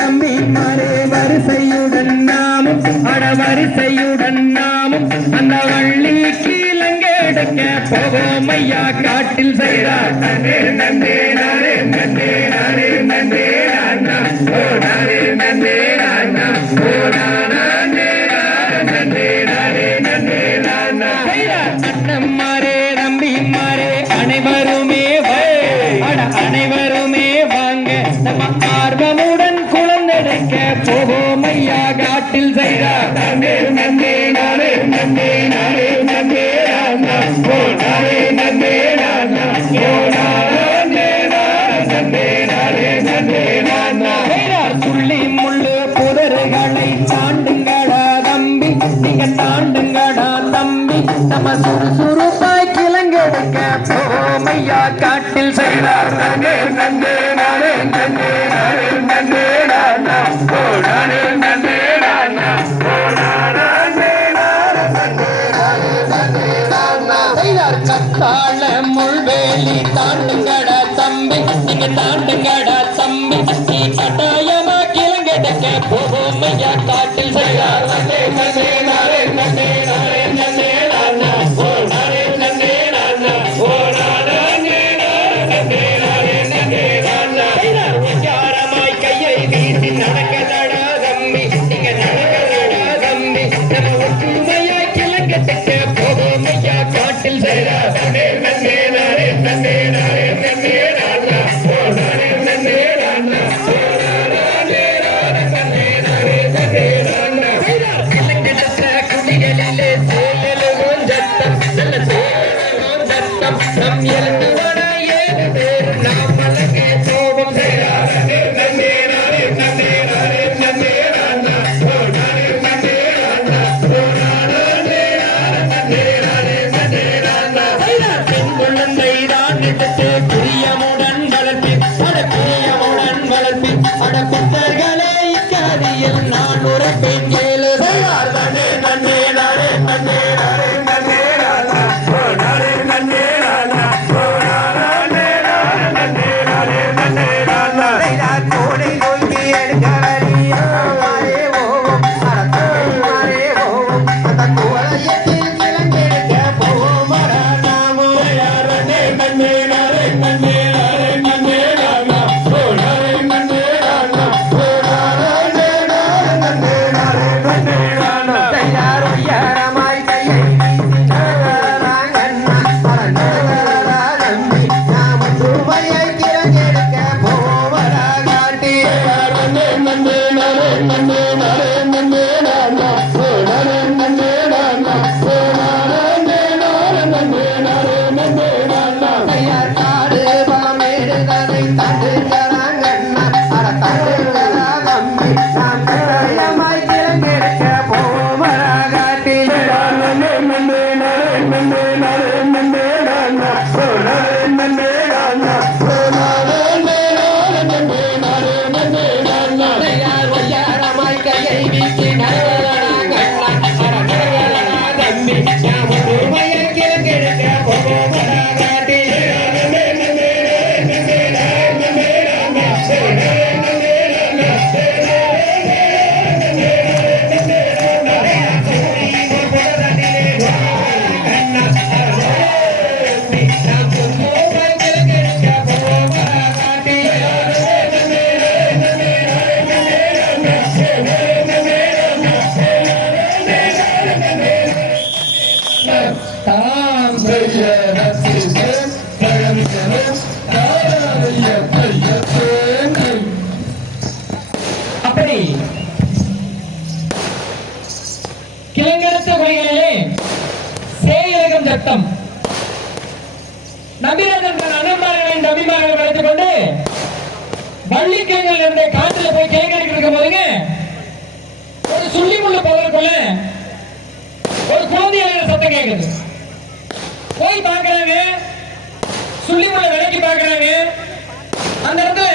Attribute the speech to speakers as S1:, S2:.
S1: நம்பி மரே வரிசையுடன் நாமும் அட வரிசையுடன் நாமும் அந்த வள்ளி கீழங்கேடுக்க காட்டில் செய்தா. நன்றே நன்றே நாரே நன்றே நாரே நன்றே அண்ணா. ரூபாய் கிழங்கெடுங்க போமையா காட்டில் செய்தார். நன்றே நன்றே நானே நன்றே நானே நன்றே நானா ஓ நானே தாண்டுங்கடா தம்பி நீங்க தாண்டுங்கடா தம்பி நீ Amen.
S2: அப்படி கிழங்கெடுத்த குறைகளிலே சேயலகம் சட்டம் நபிராஜன் தன் அண்ணன்மார்களின் அபிமானங்கள் வளைத்துக் போய் கிழங்கு இருக்கும் ஒரு சுள்ளி முள்ளு போகிறதுக்குள்ள ஒரு குழந்தை சத்தம் கேட்குது போய் பார்க்குறாங்க சுழிமுறை விலைக்கு பாக்குறாங்க அந்த இடத்துல